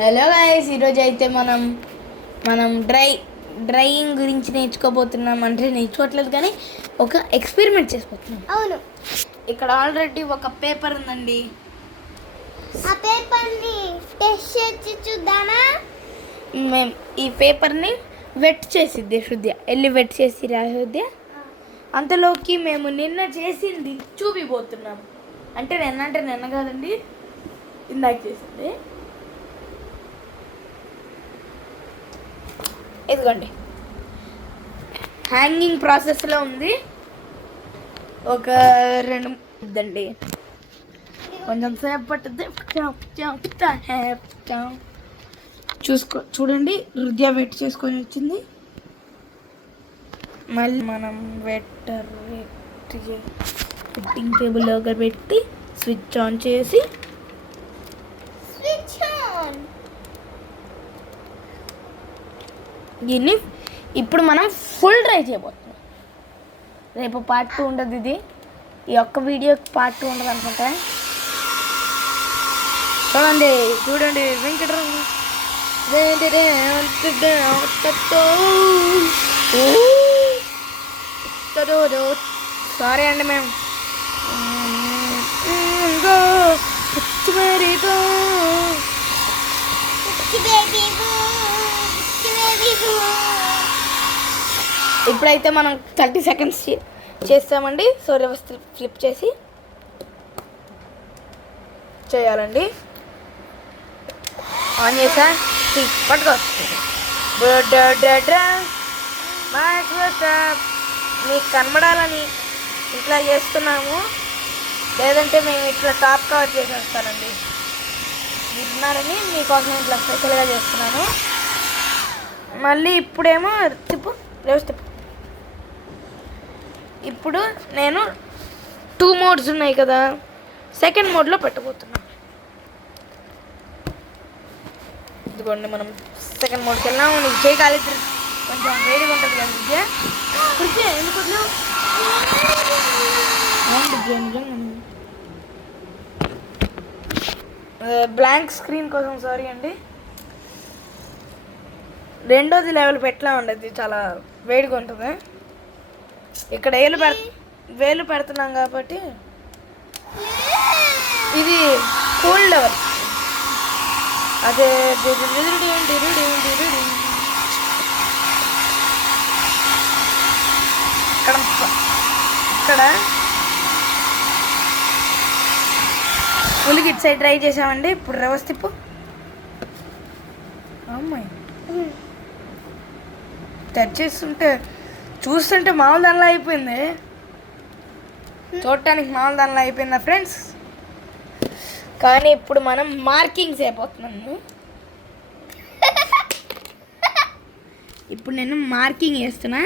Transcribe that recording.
Hello guys, ఈరోజు అయితే మనం డ్రాయింగ్ గురించి నేర్చుకోబోతున్నాం. అంటే నేర్చుకోవట్లేదు కానీ ఒక ఎక్స్పెరిమెంట్ చేసుకోబోతున్నాం. అవును, ఇక్కడ ఆల్రెడీ ఒక పేపర్ ఉందండి. ఆ పేపర్ని టెస్ట్ చేసి చూద్దామా? మేము ఈ పేపర్ని వెట్ చేసిద్ది శుద్ధ్య, వెళ్ళి వెట్ చేసి రాశుద్ధ్య. అంతలోకి మేము నిన్న చేసింది చూపిపోతున్నాం. అంటే నిన్న కాదండి, ఇందాక చేసింది. ఇదిగోండి, హ్యాంగింగ్ ప్రాసెస్లో ఉంది. ఒక 2 ఇద్దండి, కొంచెం సేపు పట్టుద్ది. చూడండి, హృదయ వెట్ చేసుకొని వచ్చింది. మళ్ళీ మనం ఫిట్టింగ్ టేబుల్లో పెట్టి స్విచ్ ఆన్ చేసి దీన్ని ఇప్పుడు మనం ఫుల్ డ్రై చేయబోతున్నాం. రేపు పార్ట్ 2 ఉండదు. ఇది ఈ ఒక్క వీడియోకి పార్ట్ 2 ఉండదు అనుకుంటా. చూడండి వెంకటరమణ. సారీ అండి, మేము ఇప్పుడైతే మనం 30 సెకండ్స్ చేస్తామండి. సో రివర్స్ ఫ్లిప్ చేసి చేయాలండి. ఆన్ చేసా, పట్టుకోవచ్చు. మీకు కనబడాలని ఇట్లా చేస్తున్నాము, లేదంటే మేము ఇట్లా టాప్ కవర్ చేసేస్తానండి. విన్నారని మీకోసం ఇట్లా స్పెషల్గా చేస్తున్నాను. మళ్ళీ ఇప్పుడేమో రివర్స్ ఇప్పుడు నేను 2 మోడ్స్ ఉన్నాయి కదా, సెకండ్ మోడ్లో పెట్టబోతున్నాను. ఇదిగోండి, మనం సెకండ్ మోడ్కి వెళ్ళాము. నీకు చేయగాలి, కొంచెం వేడిగా ఉంటుంది కదా విద్య. ఎందుకు బ్లాంక్ స్క్రీన్ కోసం సారీ అండి. రెండోది లెవెల్ పెట్టలా ఉండదు, చాలా వేడిగా ఉంటుంది. ఇక్కడ వేలు పెడుతున్నాం కాబట్టి ఇది కూల్ లెవెల్. అదే ఇక్కడ పులికి ఇటు సైడ్ ట్రై చేసామండి. ఇప్పుడు రివర్స్ తిప్పు. అమ్మాయి టచ్ చేస్తుంటే చూస్తుంటే మామూలు దానిలో అయిపోయింది, చూడటానికి మామూలు దానిలో అయిపోయిందా ఫ్రెండ్స్. కానీ ఇప్పుడు మనం మార్కింగ్స్ అయిపోతున్నాము. ఇప్పుడు నేను మార్కింగ్ వేస్తున్నా.